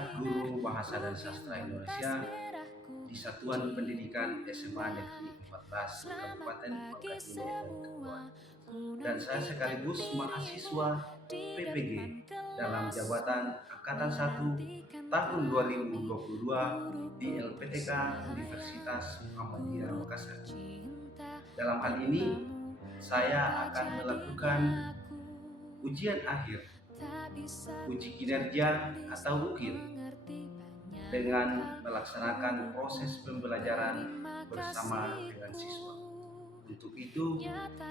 saya guru Bahasa dan Sastra Indonesia di Satuan Pendidikan SMA Negeri 14 Kabupaten Bangka Timur, Kepulauan. Dan saya sekaligus mahasiswa PPG dalam jabatan Angkatan 1 tahun 2022 di LPTK Universitas Muhammadiyah Makassar. Dalam hal ini, saya akan melakukan ujian akhir, uji kinerja atau UKIR, dengan melaksanakan proses pembelajaran bersama dengan siswa. Untuk itu,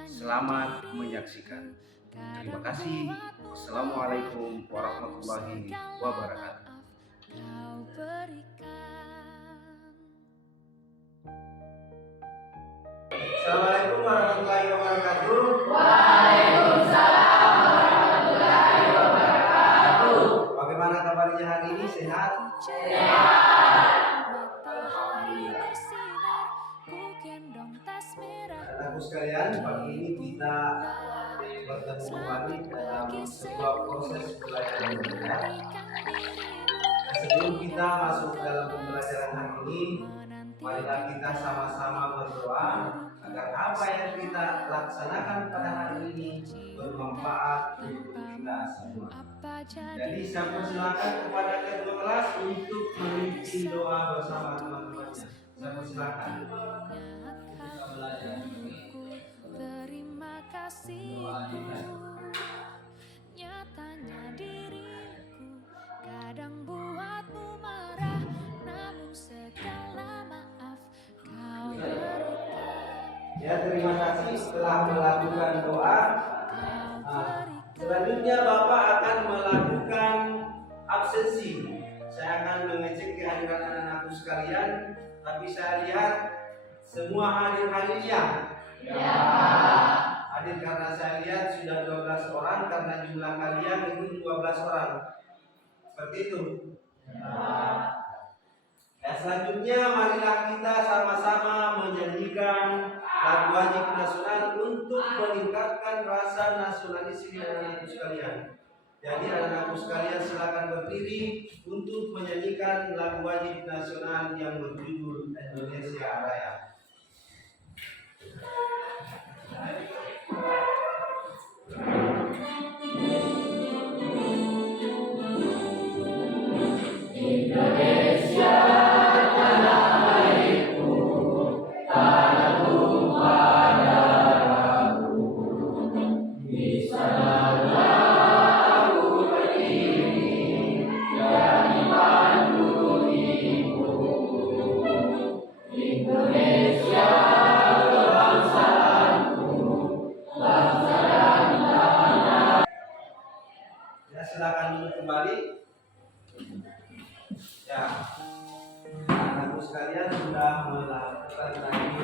selamat menyaksikan. Terima kasih. Wassalamualaikum warahmatullahi wabarakatuh. Assalamualaikum warahmatullahi wabarakatuh. Waalaikumsalam warahmatullahi wabarakatuh. Bagaimana kabarnya hari ini? Sehat? Sehat. Alhamdulillah. Anak-anakku sekalian, pagi ini kita bertemu kembali dalam sebuah proses pembelajaran berbeda. Sebelum kita masuk dalam pembelajaran hari ini, marilah kita sama-sama berdoa agar apa yang kita laksanakan pada hari ini bermanfaat untuk kita semua. Jadi saya persilakan kepada ketua kelas untuk memimpin doa bersama teman-temannya. Saya persilakan. Kita belajar. Terima kasih. Nyatanya diriku kadang buatmu marah, namun segala maaf kau berikan. Ya, terima kasih telah melakukan doa. Selanjutnya Bapak akan melakukan absensi. Saya akan mengecek kehadiran anak-anakku sekalian, tapi saya lihat semua hadir ya. Ya. Hadir karena saya lihat sudah 12 orang, karena jumlah kalian itu 12 orang. Seperti itu. Ya, selanjutnya marilah kita sama-sama menyanyikan lagu wajib nasional untuk meningkatkan rasa nasionalisme anak-anakku sekalian. Jadi anak-anakku sekalian silakan berdiri untuk menyanyikan lagu wajib nasional yang berjudul Indonesia Raya. Indonesia tanah airku, tanah tumpah darahku. Di sanalah aku berdiri dan dipandu ibu. Indonesia kebangsaanku, bangsa dan tanah. Ya, silakan duduk kembali. Ya, anak-anakku sekalian sudah melakukan tadi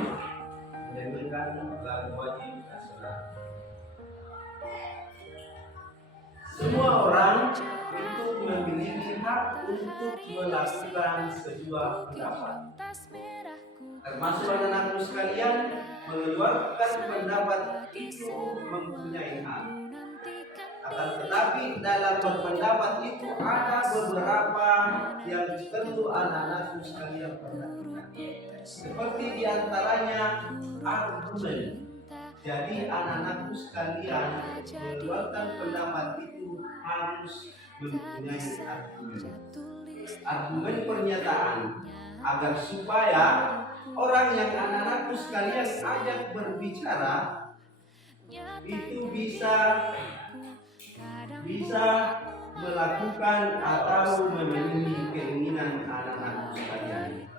menyanyikan lagu wajib nasional. Semua orang itu memiliki hak untuk melakukan sebuah pendapat. Termasuk anak-anakku sekalian, mengeluarkan pendapat itu mempunyai hak. Akan tetapi dalam berpendapat itu ada beberapa yang perlu anak-anakku sekalian perhatikan. Seperti diantaranya argumen. Jadi anak-anakku sekalian mengeluarkan pendapat itu harus mempunyai argumen. Argumen pernyataan agar supaya orang yang anak-anakku sekalian ajak berbicara itu bisa melakukan atau memenuhi keinginan anak-anak sekalian.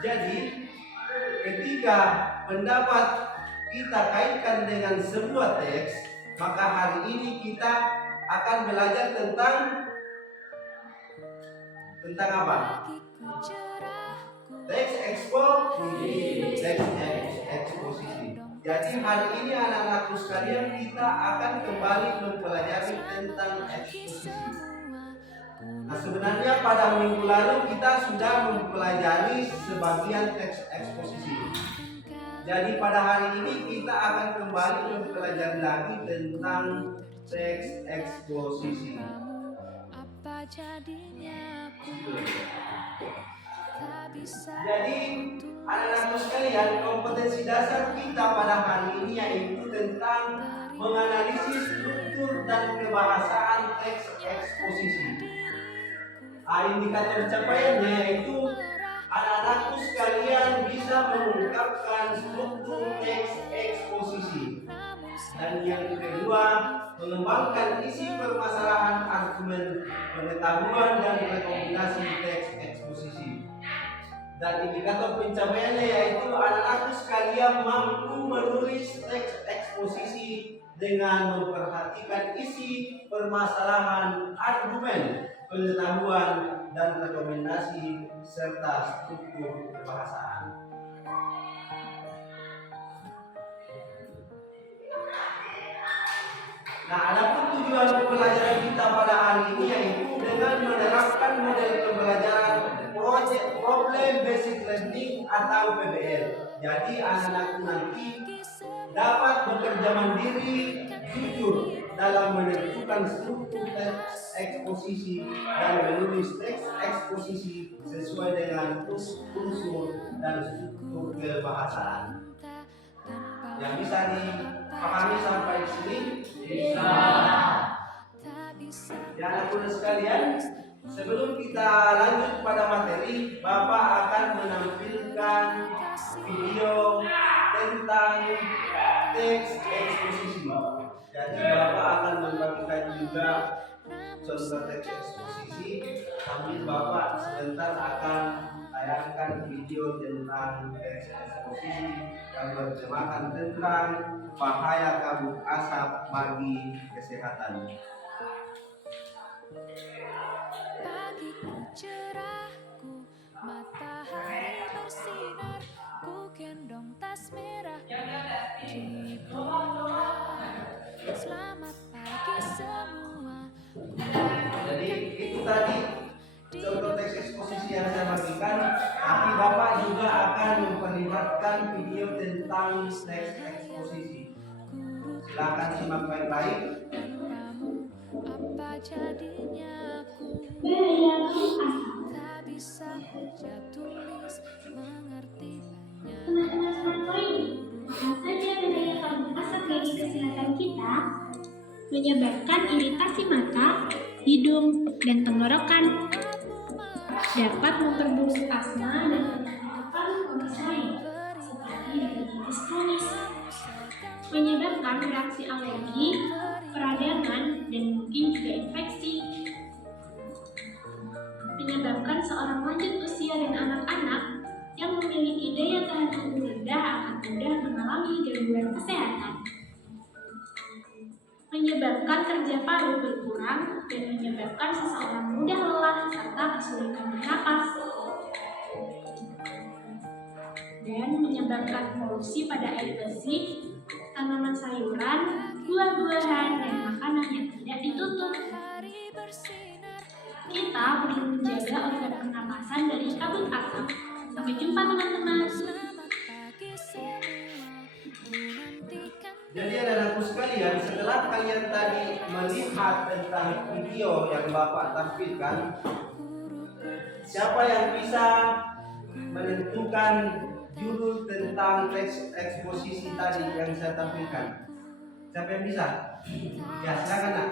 Jadi ketika pendapat kita kaitkan dengan sebuah teks, maka hari ini kita akan belajar tentang apa? Teks eksposisi. Jadi hari ini anak-anakku sekalian kita akan kembali mempelajari tentang eksposisi. Nah, sebenarnya pada minggu lalu kita sudah mempelajari sebagian teks eksposisi. Jadi pada hari ini kita akan kembali mempelajari lagi tentang teks eksposisi. jadinya ku tak bisa Jadi anak-anakku sekalian, kompetensi dasar kita pada hari ini yaitu tentang menganalisis struktur dan kebahasaan teks eksposisi. Indikator capaiannya yaitu anak-anakku sekalian bisa mengungkapkan struktur teks eksposisi. Dan yang kedua, mengembangkan isi permasalahan argumen pengetahuan dan rekomendasi teks eksposisi. Dan indikator pencapaiannya yaitu anak-anakku sekalian mampu menulis teks eksposisi dengan memperhatikan isi permasalahan argumen pengetahuan dan rekomendasi serta struktur kebahasaan. Nah, adapun tujuan pembelajaran kita pada hari ini yaitu dengan menerapkan model pembelajaran Project Problem Basic Learning atau PBL. Jadi anak-anakku nanti dapat bekerja mandiri, jujur dalam menentukan struktur teks eksposisi dan menulis teks eksposisi sesuai dengan unsur dan struktur kebahasaan. Yang bisa dipahami sampai di sini? Bisa. Ya anak-anak sekalian, sebelum kita lanjut pada materi, Bapak akan menampilkan video tentang teks eksposisi. Jadi Bapak akan membagikan juga contoh teks eksposisi sambil Bapak sebentar akan tayangkan video tentang teks eksposisi yang bertemakan tentang bahaya kabut asap bagi kesehatan. Pagiku cerahku, matahari bersinar, ku gendong tas merah di pundak. Selamat pagi semua. Jadi itu tadi contoh teks eksposisi yang saya bagikan, tapi Bapak juga akan memperlihatkan video tentang teks eksposisi. Silakan simak baik-baik. Apa jadinya ku Beriaku asap. tak bisa baca tulis mengerti banyak. Teman-teman poin, apa saja bahaya kabut asap bagi kesehatan kita? Menyebabkan iritasi mata, hidung, dan tenggorokan. Dapat memperburuk asma dan menyebabkan kondisi lain, seperti diabetes kronis. Menyebabkan reaksi alergi, peradangan, dan mungkin juga infeksi. Menyebabkan seorang lanjut usia dan anak-anak yang memiliki daya tahan tubuh rendah akan mudah mengalami gangguan kesehatan. Menyebabkan kerja paru berkurang dan menyebabkan seseorang mudah lelah serta kesulitan bernapas. Dan menyebabkan polusi pada air bersih, tanaman sayuran, buah-buahan, dan makanan yang tidak ditutup. Kita perlu menjaga organ pernapasan dari kabut asap. Sampai jumpa teman-teman. Jadi anak-anakku sekalian, setelah kalian tadi melihat tentang video yang Bapak tampilkan, siapa yang bisa menentukan judul tentang teks eksposisi tadi yang saya tampilkan? Siapa yang bisa? Ya silakan nak.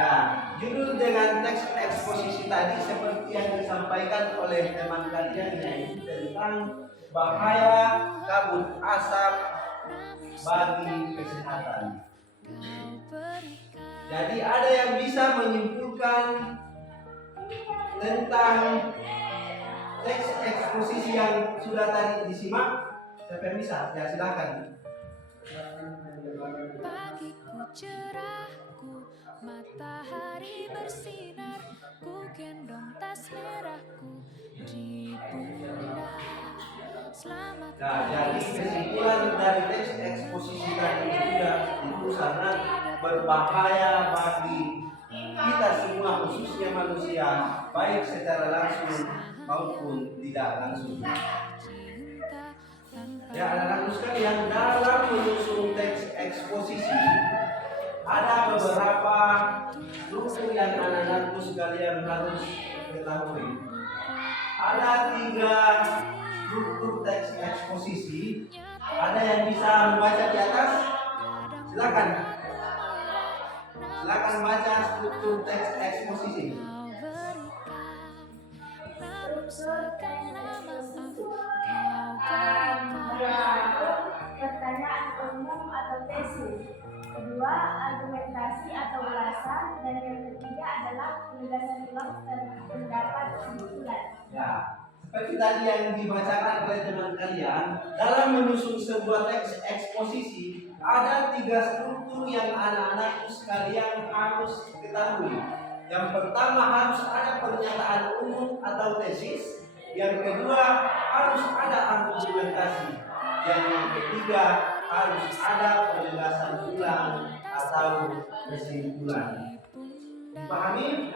Ya, judul dengan teks eksposisi tadi seperti yang disampaikan oleh teman kalian yaitu tentang bahaya kabut asap bagi kesehatan. Jadi ada yang bisa menyimpulkan tentang teks eksposisi yang sudah tadi disimak? Siapa yang bisa? Ya silakan. Pagiku cerahku, matahari bersinar, ku gendong tas merahku di pundak. Selamat Nah, jadi kesimpulan dari teks eksposisi tadi itu sangat berbahaya bagi kita semua, khususnya manusia, baik secara langsung maupun tidak langsung. Ya anak-anak sekalian, dalam menyusun teks eksposisi ada beberapa struktur yang anak-anakku sekalian harus ketahui. Ada 3 struktur teks eksposisi. Ada yang bisa membaca di atas? Silakan. Silakan baca struktur teks eksposisi. Pertanyaan umum atau tesis. Kedua, argumentasi atau ulasan, dan yang ketiga adalah penugasan ulang terpendapat kesimpulan. Ya, seperti tadi yang dibacakan oleh teman kalian, dalam menyusun sebuah teks eksposisi ada 3 struktur yang anak-anakku sekalian harus ketahui. Yang pertama harus ada pernyataan umum atau tesis. Yang kedua harus ada argumentasi. Dan yang ketiga harus ada penjelasan ulang atau kesimpulan. Dipahami?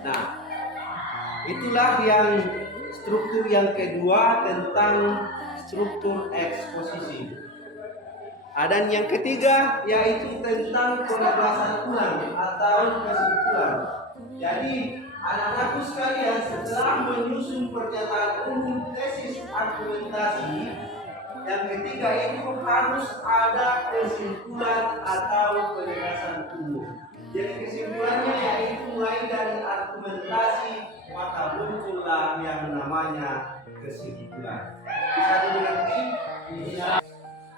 Nah, itulah yang struktur yang kedua tentang struktur eksposisi. Dan yang ketiga yaitu tentang penjelasan ulang atau kesimpulan. Jadi anak-anakku sekalian, setelah menyusun pernyataan umum, tesis, argumentasi, yang ketiga itu harus ada kesimpulan atau penjelasan umum. Jadi kesimpulannya yaitu mulai dari argumentasi, maka muncullah yang namanya kesimpulan. Bisa dimengerti? Bisa.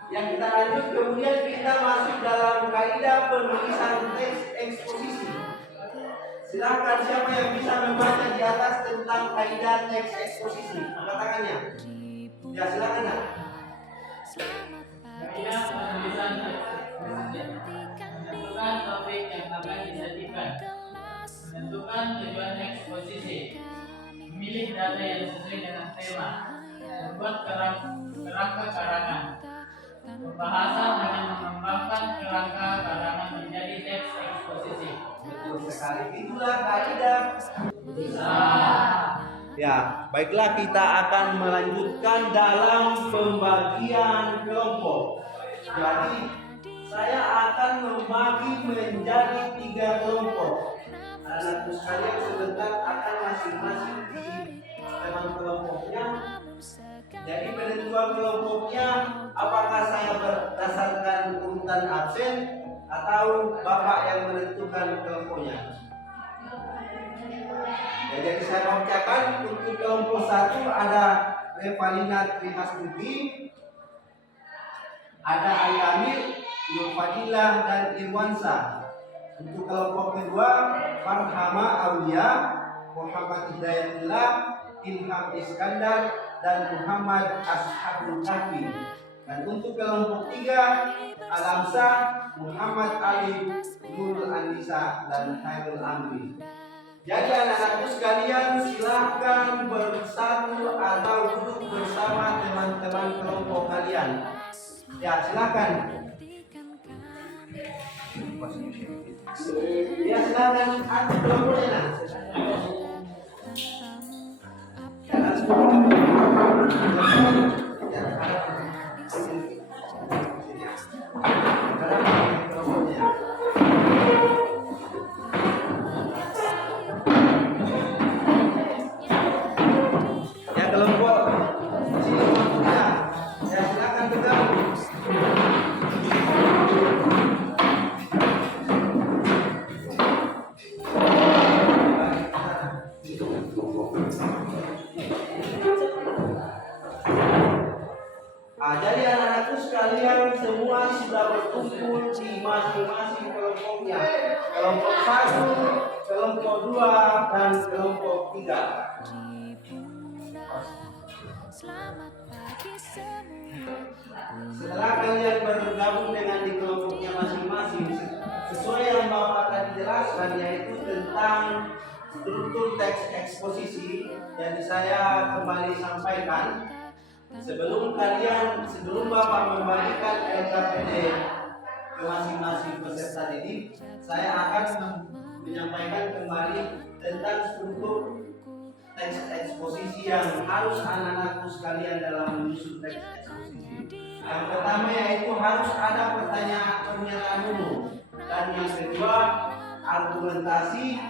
Yang kita lanjut, kemudian kita masuk dalam kaidah penulisan teks eksposisi. Silakan siapa yang bisa membaca di atas tentang kaidah teks eksposisi, angkat tangannya. Ya silakan ya. Kaidah penulisan teks eksposisi. Menentukan topik yang akan disajikan. Menentukan tujuan eksposisi. Memilih data yang sesuai dengan tema. Membuat kerangka karangan. Pembahasan dengan mengembangkan kerangka karangan menjadi teks eksposisi. Betul sekali. Itulah kaidah. Ya, baiklah kita akan melanjutkan dalam pembagian kelompok. Jadi saya akan membagi menjadi 3 kelompok. Anak-anakku sekalian sebentar akan masing-masing di teman kelompoknya. Jadi penentuan kelompoknya apakah saya berdasarkan urutan absen atau Bapak yang menentukan kelompoknya. Ya, jadi saya bacakan untuk kelompok 1 ada Revalina Trimasdugi, ada Ayamir, Yufadilah dan Irwansa. Untuk kelompok kedua Farhama Aulia, Muhammad Hidayatullah, Ilham Iskandar dan Muhammad Ashabul Kahfi. Dan untuk kelompok 3 Alamsa, Muhammad Ali, Nurul Anissa dan Khairul Amri. Jadi anak-anakku sekalian silahkan bersatu atau duduk bersama teman-teman kelompok kalian. Ya silahkan. Ya silahkan aktif kelompoknya. Ya kelompok ya silakan bergabung. Jadi anak-anakku sekalian semua sudah berkumpul di masing-masing kelompoknya. Kelompok 1, kelompok 2, dan kelompok 3. Setelah kalian bergabung dengan di kelompoknya masing-masing, sesuai yang Bapak tadi jelaskan yaitu tentang struktur teks eksposisi, jadi saya kembali sampaikan. Sebelum Bapak membagikan LKPD ke masing-masing peserta didik, saya akan menyampaikan kembali tentang struktur teks eksposisi yang harus anak-anakku sekalian dalam menyusun teks eksposisi. Yang pertama yaitu harus ada pernyataan umum, dan yang kedua argumentasi,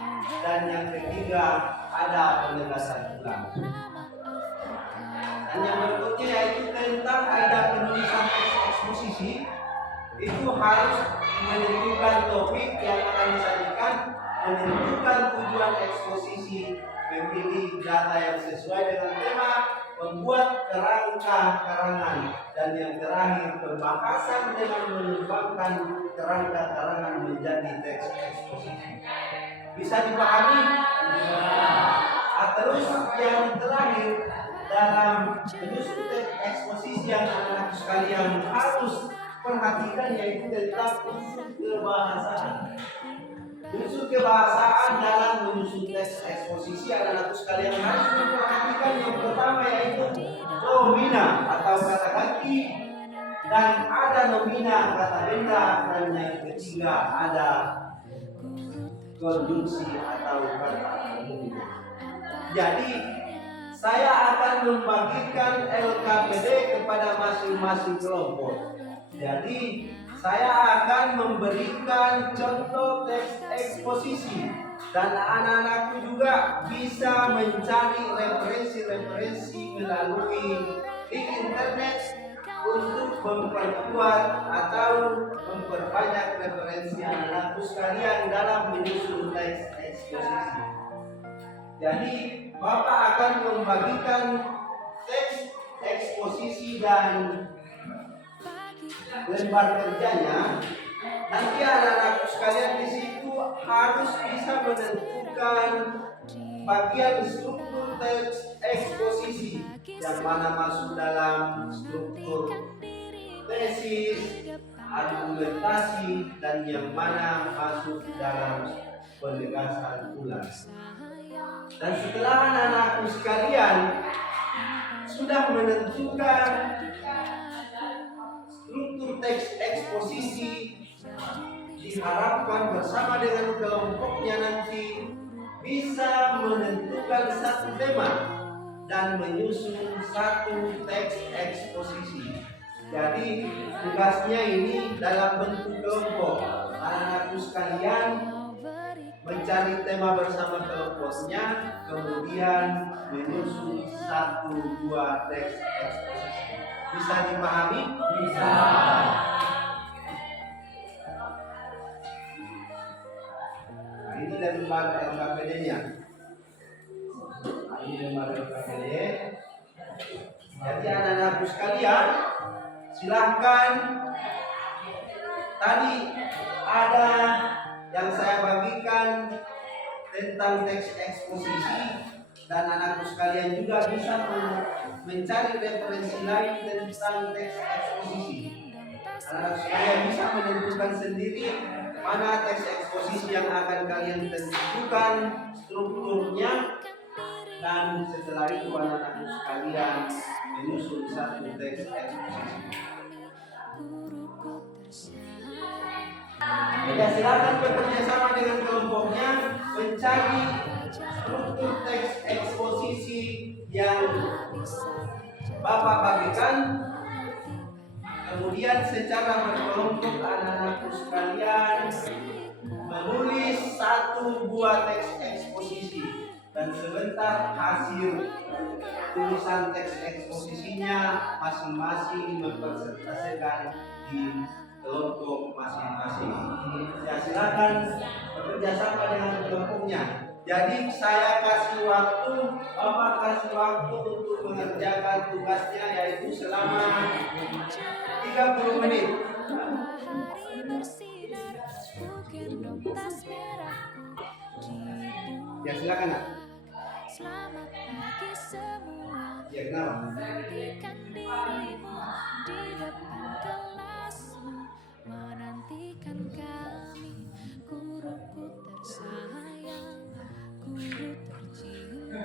dan yang ketiga ada penegasan ulang. Dan yang berikutnya yaitu tentang ada penulisan teks eksposisi, itu harus menentukan topik yang akan disajikan, menentukan tujuan eksposisi, memilih data yang sesuai dengan tema, membuat kerangka karangan, dan yang terakhir pembahasan dengan mengembangkan kerangka karangan menjadi teks eksposisi. Bisa dipahami? Terus yang terakhir dalam menyusun teks eksposisi yang anak-anak sekalian harus perhatikan yaitu tentang unsur kebahasaan. Unsur kebahasaan dalam menyusun teks eksposisi anak-anak sekalian harus memperhatikan yang pertama yaitu nomina atau kata ganti, dan ada nomina kata benda, dan yang ketiga ada konjungsi atau kata umum. Jadi saya akan membagikan LKPD kepada masing-masing kelompok. Jadi saya akan memberikan contoh teks eksposisi, dan anak-anakku juga bisa mencari referensi-referensi melalui link internet untuk memperkuat atau memperbanyak referensi anak-anakku sekalian dalam menyusun teks eksposisi. Jadi Bapak akan membagikan teks eksposisi dan lembar kerjanya. Nanti anak-anak sekalian di situ harus bisa menentukan bagian struktur teks eksposisi yang mana masuk dalam struktur tesis, argumentasi, dan yang mana masuk dalam penegasan ulang. Dan setelah anak-anakku sekalian sudah menentukan struktur teks eksposisi, diharapkan bersama dengan kelompoknya nanti bisa menentukan satu tema dan menyusun satu teks eksposisi. Jadi tugasnya ini dalam bentuk kelompok. Anak-anakku sekalian mencari tema bersama kelompoknya, kemudian menyusun 1-2 teks eksposisi. Bisa dipahami? Bisa. Nah, ini lembar LKPD-nya. Ini lembar LKPD. Jadi anak-anakku sekalian, silahkan. Tadi ada yang saya bagikan tentang teks eksposisi, dan anakku sekalian juga bisa mencari referensi lain tentang teks eksposisi. Anak sekalian bisa menentukan sendiri mana teks eksposisi yang akan kalian tentukan strukturnya, dan setelah itu anak-anak sekalian menyusun satu teks eksposisi. Ya, silakan bekerja sama dengan kelompoknya mencari struktur teks eksposisi yang Bapak bagikan. Kemudian secara berkelompok anak-anakku sekalian menulis 1-2 teks eksposisi, dan sebentar hasil tulisan teks eksposisinya masing-masing mempresentasikan di kelompok masing-masing. Ya, silakan bekerja sama dengan kelompoknya. Jadi saya kasih waktu, Bapak kasih waktu untuk mengerjakan tugasnya yaitu selama 30 menit. Ya, silakan. Nak. Selamat pagi semua. Ya, kenapa? Nantikan dirimu di depan kelasmu, menantikan kami, guruku tersayang, guru tercinta.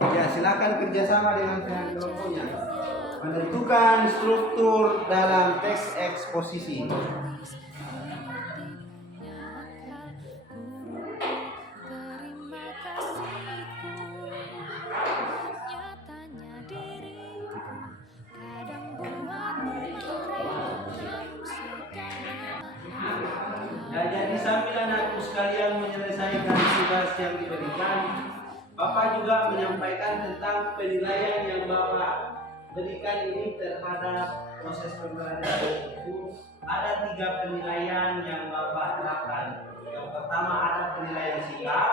Ya, silakan kerjasama dengan kelompoknya menentukan struktur dalam teks eksposisi. sekalian menyelesaikan tugas yang diberikan, Bapak juga menyampaikan tentang penilaian yang Bapak berikan ini terhadap proses pembelajaran itu. Ada 3 penilaian yang Bapak terapkan. Yang pertama ada penilaian sikap,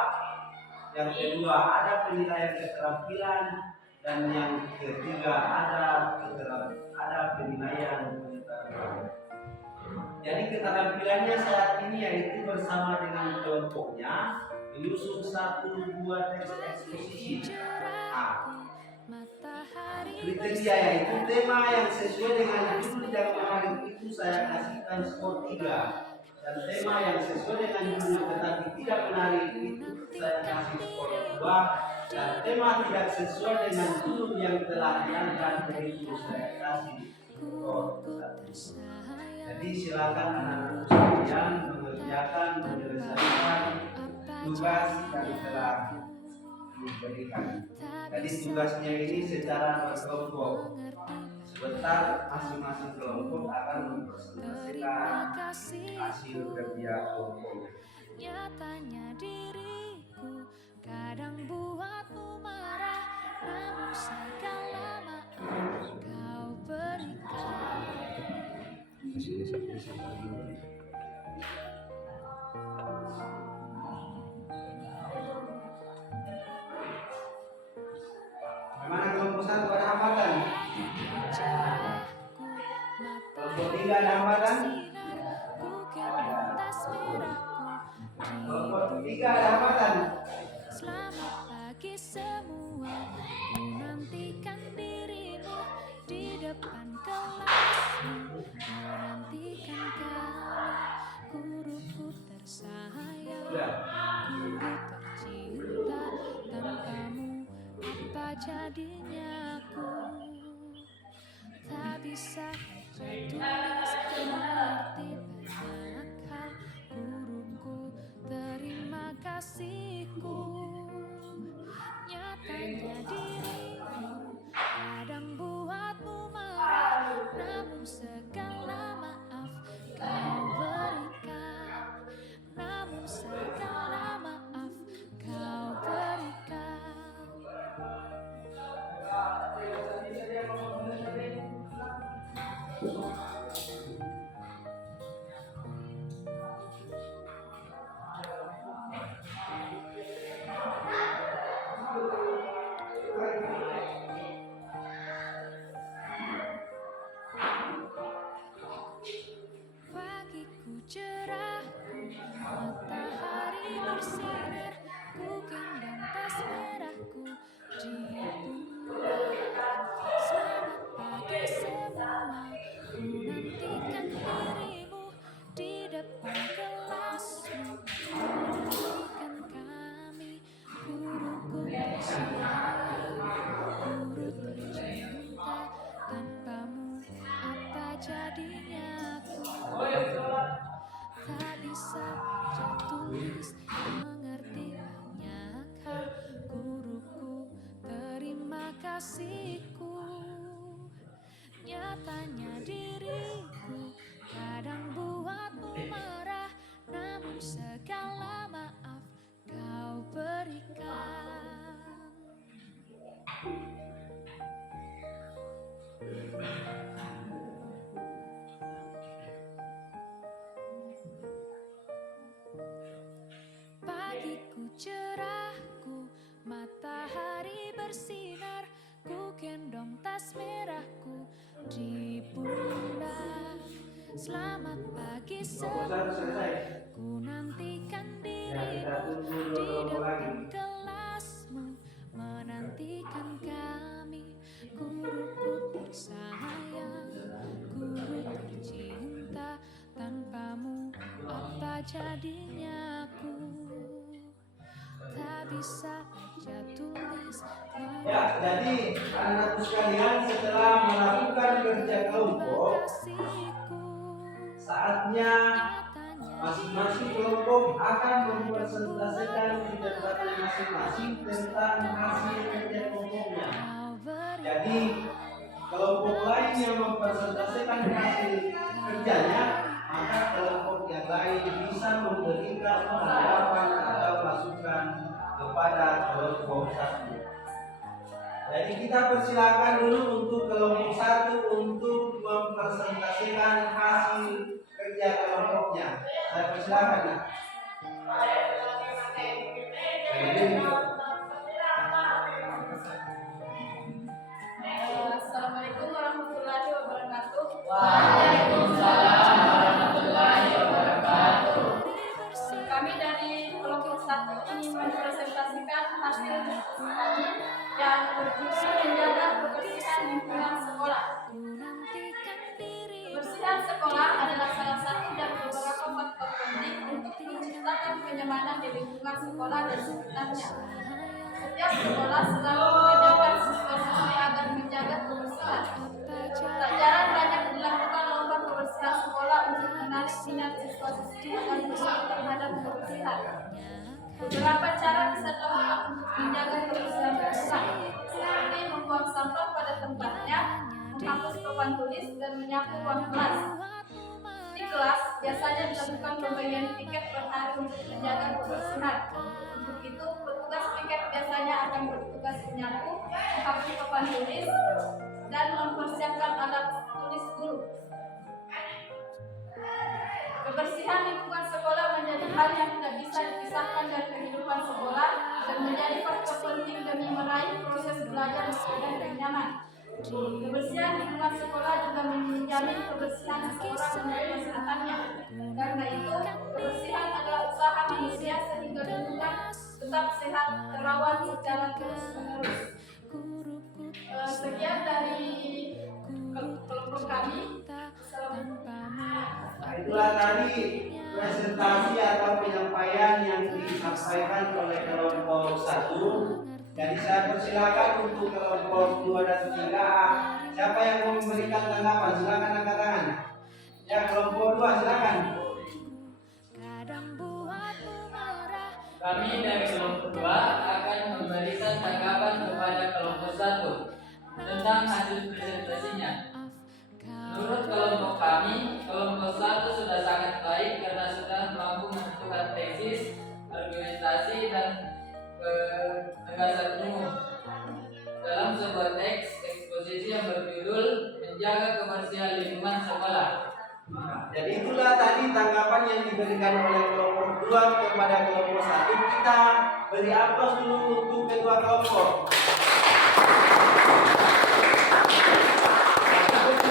yang kedua ada penilaian keterampilan, dan yang ketiga ada penilaian keterampilan. Jadi keterampilannya saat ini yaitu bersama dengan kelompoknya menyusun 1-2 teks eksposisi. Kriteria yaitu tema yang sesuai dengan judul yang kemarin itu saya kasihkan skor 3, dan tema yang sesuai dengan judul tetapi tidak menarik itu saya kasih skor 2, dan tema tidak sesuai dengan judul yang telah diangkat itu saya kasih skor 1. Jadi silakan anak-anak sekalian mengerjakan, menyelesaikan tugas yang telah diberikan. Jadi tugasnya ini secara berkelompok. Sebentar masing-masing kelompok akan mempresentasikan hasil kerja kelompoknya. Nyatanya diriku kadang buatmu marah, namun segala maaf kau berikan. Bagaimana kelompok 1 ada hambatan? Kelompok 3 ada hambatan? Kelompok 3 ada hambatan? Selamat pagi semua, ku nantikan dirimu di depan kelasmu, menantikan kami, guruku tersayang, guru tercinta, tanpamu apa jadinya aku? Tak bisa tulis mengerti banyak hal, guruku terima kasihku. Nyatanya dirimu kadang buatmu marah, namun segala maaf kau berikan, namun segala maaf kau berikan. Pagiku cerahku, matahari bersinar, ku gendong tas merahku di pundak. Selamat pagi semua, ku nantikan dirimu di depan kelasmu, menantikan kami, guruku tersayang, guru tercinta, tanpamu apa jadinya aku? Tak bisa baca tulis mengerti banyak hal, guruku terima kasihku. Nyatanya diriku kadang buatmu marah, namun segala maaf kau berikan. Pagiku cerahku, matahari bersinar, ku gendong tas merahku di pundak. Selamat pagi semua, ku nantikan dirimu di depan kelasmu, menantikan kami, guruku tersayang, guru tercinta, tanpamu apa jadinya aku? Tak bisa baca tulis. Ya, jadi anak-anak sekalian setelah melakukan kerja kelompok, saatnya masing-masing kelompok akan mempresentasikan di tempatnya masing-masing tentang hasil kerja kelompoknya. Jadi kelompok lain yang mempresentasikan hasil kerjanya maka kelompok yang lain bisa memberikan tanggapan atau masukan kepada kelompok satu. Jadi kita persilakan dulu untuk kelompok satu untuk mempresentasikan hasil kerja kelompoknya. Saya persilakan ya. Assalamualaikum warahmatullahi wabarakatuh. Waalaikumsalam warahmatullahi wabarakatuh. Kami dari kelompok 1 ingin mempresentasikan hasil diskusi kami yang berjudul menjaga kebersihan lingkungan sekolah. Kebersihan sekolah adalah salah satu dari beberapa faktor penting untuk menciptakan kenyamanan di lingkungan sekolah dan sekitarnya. Setiap sekolah selalu menyediakan siswa-siswi agar menjaga kebersihan. Tak jarang banyak dilakukan lomba kebersihan sekolah untuk menarik minat siswa-siswi agar bersemangat terhadap kebersihan. Beberapa cara bisa dilakukan untuk menjaga kebersihan sekolah, seperti membuang sampah pada tempatnya, menghapus papan tulis, dan menyapu ruang kelas. Di kelas, biasanya dilakukan pemberian tiket per hari untuk menjaga kebersihan. Untuk itu, petugas piket biasanya akan bertugas menyapu, menghapus papan tulis, dan mempersiapkan alat tulis guru. Kebersihan lingkungan sekolah menjadi hal yang tidak bisa dipisahkan dari kehidupan sekolah dan menjadi faktor penting demi meraih proses belajar yang nyaman. Kebersihan lingkungan sekolah juga menjamin kebersihan seseorang dan kesehatannya. Karena itu, kebersihan adalah usaha manusia sehingga lingkungan tetap sehat, terawat secara terus-menerus. Sekian dari kelompok kami. Nah, itulah tadi presentasi atau penyampaian yang disampaikan oleh kelompok 1. Jadi saya persilakan untuk kelompok 2 dan 3. Siapa yang mau memberikan tanggapan? Silakan angkat tangan. Ya, kelompok 2 silakan. Kami dari kelompok 2 akan memberikan tanggapan kepada kelompok 1 tentang hasil presentasinya. Menurut kelompok kami, kelompok 1 sudah sangat baik karena sudah mampu menentukan tesis, argumentasi, dan penegasan umum dalam sebuah teks eksposisi yang berjudul Menjaga Kebersihan Lingkungan Sekolah. Jadi itulah tadi tanggapan yang diberikan oleh kelompok 2 kepada kelompok 1. Kita beri aplaus dulu untuk kedua kelompok.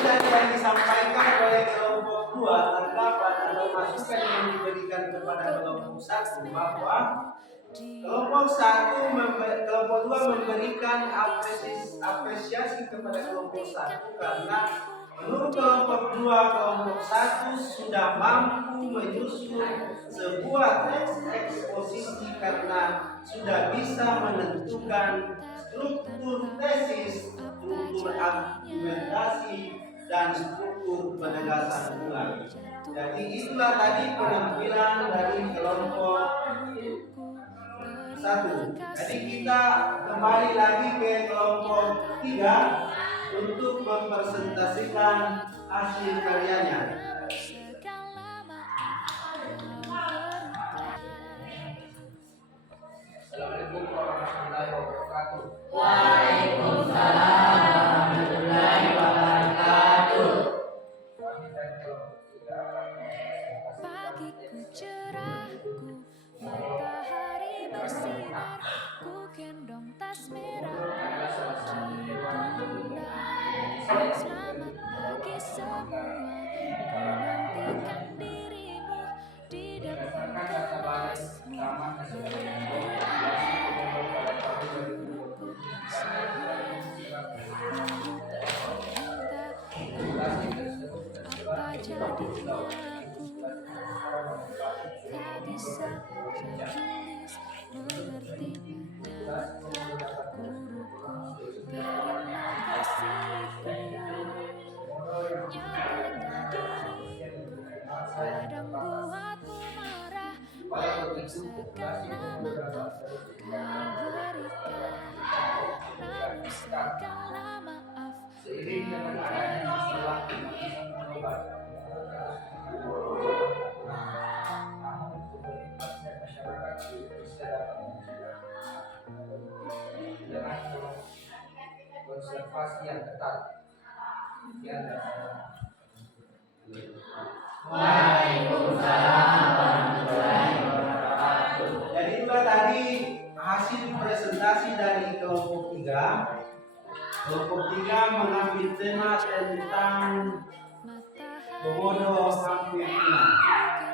Yang disampaikan oleh kelompok 2 tanggapan atau masukan yang diberikan kepada kelompok 1 bahwa kelompok 2 memberikan apresiasi kepada kelompok 1 karena menurut kelompok 2 kelompok 1 sudah mampu menyusun sebuah teks eksposisi karena sudah bisa menentukan struktur tesis, struktur argumentasi, dan struktur penegasan ulang. Jadi itulah tadi penampilan dari kelompok 1. Jadi kita kembali lagi ke kelompok 3 untuk mempresentasikan hasil karyanya. Assalamualaikum warahmatullahi wabarakatuh. Waalaikumsalam warahmatullahi wabarakatuh. Pagiku cerahku, matahari bersinar, ku gendong tas merah di pundak. Selamat pagi semua, ku nantikan dirimu di depan kelasmu. Guruku sayang, apa jadinya aku? Tak bisa tertulis mengerti kata guruku. Terima kasihku, nyatanya diriku kadang buatmu marah. Namun segala maaf kau berikan, namun segala maaf kau berikan. observasi yang ketat. Sekian dari saya. Waalaikumsalam warahmatullahi wabarakatuh. Jadi itulah tadi hasil presentasi dari kelompok 3. Kelompok 3 mengambil tema tentang komodo hampir punah.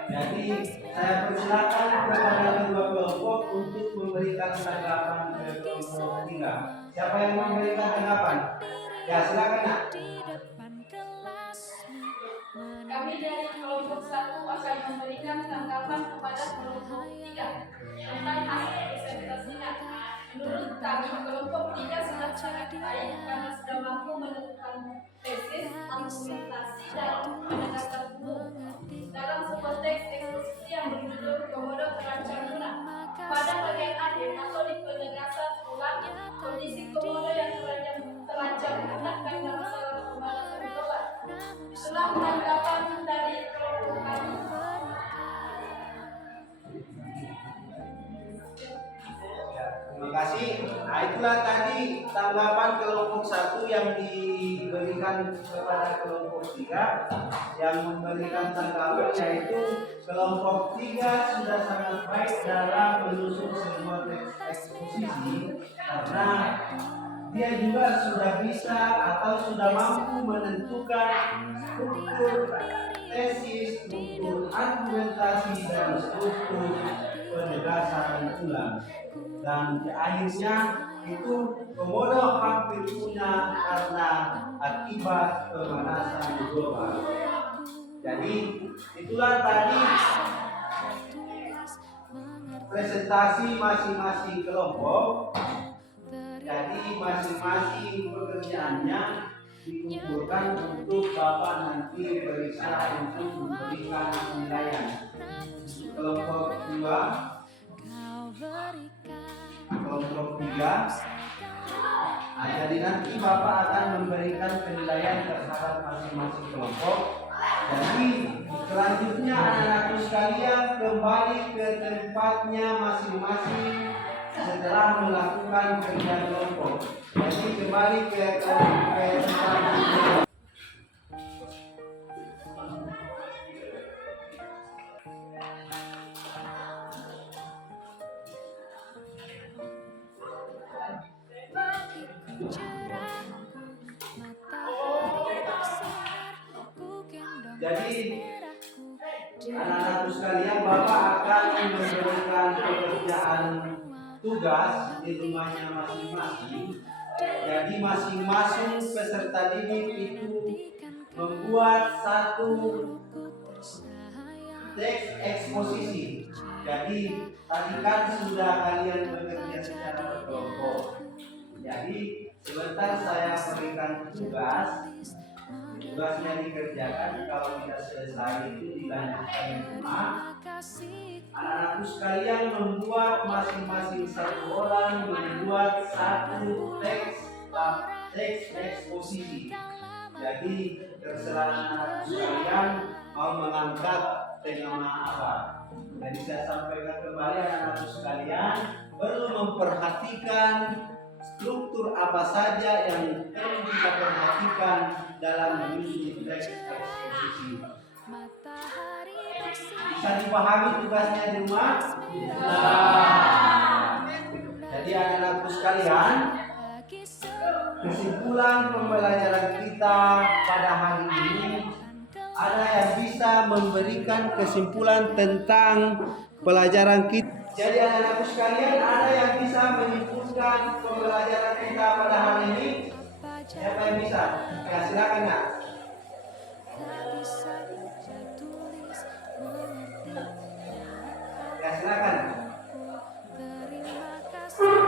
Jadi saya persilakan kepada kedua kelompok untuk memberikan tanggapan ke kelompok 3. Siapa yang memberikan tanggapan? Ya silakan nak. Kami dari kelompok 1 akan memberikan tanggapan kepada kelompok 3 tentang hasil presentasinya. Menurut kami, kelompok 3 sudah sangat baik karena sudah mampu menentukan tesis, argumentasi, dan pendekatan umum dalam sebuah teks eksposisi yang berjudul Komodo Terancam Punah. Pada bagian akhir atau di penegasan ulang, kondisi komodo yang terancam punah karena masalah pemanasan global. Itulah tanggapan dari kelompok kami. Terima kasih. Nah itulah tadi tanggapan kelompok 1 yang diberikan kepada kelompok 3. Yang memberikan tanggapan yaitu kelompok 3 sudah sangat baik dalam menyusun sebuah teks eksposisi karena dia juga sudah bisa atau sudah mampu menentukan struktur tesis, struktur argumentasi, dan struktur penegasan ulang. Dan akhirnya itu komodo hampir punah karena akibat pemanasan global. Jadi itulah tadi presentasi masing-masing kelompok. Jadi masing-masing pekerjaannya dikumpulkan untuk Bapak nanti periksa untuk memberikan penilaian. Kelompok 2, kelompok 3. Nah, jadi nanti Bapak akan memberikan penilaian terhadap masing-masing kelompok. Jadi selanjutnya anak-anakku sekalian kembali ke tempatnya masing-masing setelah melakukan kerja kelompok. Jadi kembali ke tempat. Jadi anak-anakku sekalian, Bapak akan memberikan pekerjaan tugas di rumahnya masing-masing. Jadi masing-masing peserta didik itu membuat satu teks eksposisi. Jadi tadi kan sudah kalian bekerja secara berkelompok. Jadi sebentar saya berikan tugas. Tugasnya dikerjakan, kalau tidak selesai itu dilanjutkan di rumah. Anak-anakku sekalian membuat masing-masing satu orang membuat satu teks eksposisi. Jadi terserah anak-anakku sekalian mau mengangkat tema apa. Jadi saya sampaikan kembali anak-anakku sekalian perlu memperhatikan struktur apa saja yang perlu kita perhatikan dalam menyusun teks eksposisi. Bisa dipahami tugasnya di rumah? Jadi anak-anakku sekalian, kesimpulan pembelajaran kita pada hari ini, ada yang bisa memberikan kesimpulan tentang pelajaran kita. Jadi anak-anakku sekalian, ada yang bisa menyimpulkan pembelajaran kita pada hari ini? Siapa yang bisa? Ya silakan nak. Ya silakan.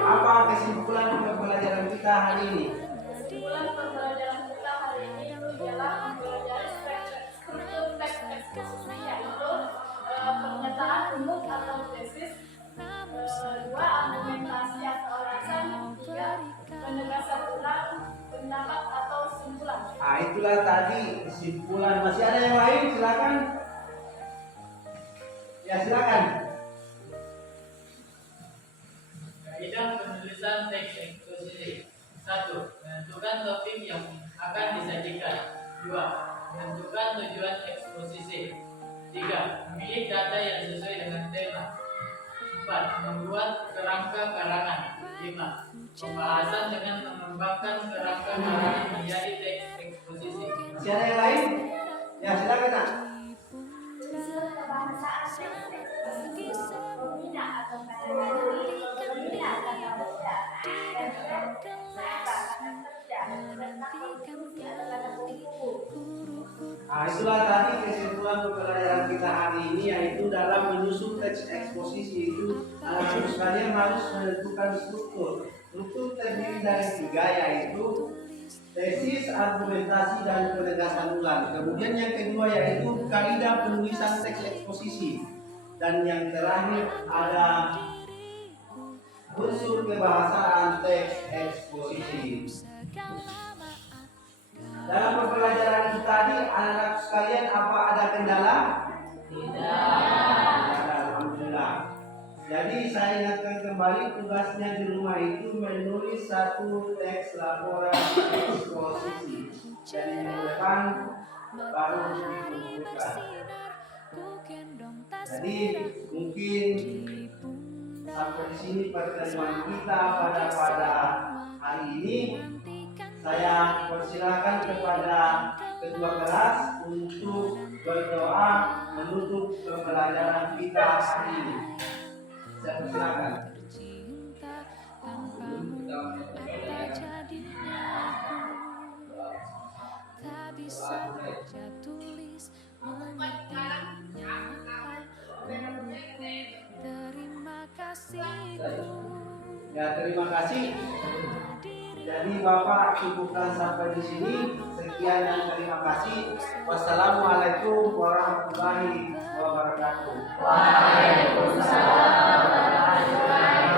Apa kesimpulan pembelajaran kita hari ini? Kesimpulan pembelajaran kita hari ini ialah mempelajari struktur teks eksposisi, yaitu pernyataan umum atau tesis, 2 argumentasi atau alasan, 3 penegasan ulang, pendapat atau kesimpulan. Nah itulah tadi kesimpulan. Masih ada yang lain? Silakan. Ya silakan. Kaidah penulisan teks eksposisi. 1. menentukan topik yang akan disajikan. 2. Menentukan tujuan eksposisi. 3. Memilih data yang sesuai dengan tema. 4. Membuat kerangka karangan. 5. Pembahasan dengan mengembangkan kerangka karangan menjadi teks eksposisi. Masih ada yang lain? Ya, silakan Nak. Unsur kebahasaan teks eksposisi, pembina atau kadang-kadang pembina kata benda, dan kata kerja, tentang konstruksi atau kata buku. Nah, itulah tadi kesimpulan pembelajaran kita hari ini, yaitu dalam menyusun teks eksposisi itu anak-anak sekalian harus menentukan struktur. Struktur terdiri dari 3, yaitu tesis, argumentasi, dan penegasan ulang. Kemudian yang kedua yaitu kaidah penulisan teks eksposisi. Dan yang terakhir ada unsur kebahasaan teks eksposisi. Dalam pembelajaran kita tadi, anak-anak sekalian, apa ada kendala? Tidak. Alhamdulillah. Jadi saya ingatkan kembali, tugasnya di rumah itu menulis satu teks laporan eksposisi. Dan minggu depan baru ditunjukkan. Jadi mungkin sampai di sini pertemuan kita pada hari ini. Saya persilakan kepada ketua kelas untuk berdoa menutup pembelajaran kita hari ini. Saya persilakan. Ya, terima kasih. Jadi Bapak cukupkan sampai di sini. Sekian dan terima kasih. Wassalamualaikum warahmatullahi wabarakatuh. Waalaikumsalam warahmatullahi wabarakatuh.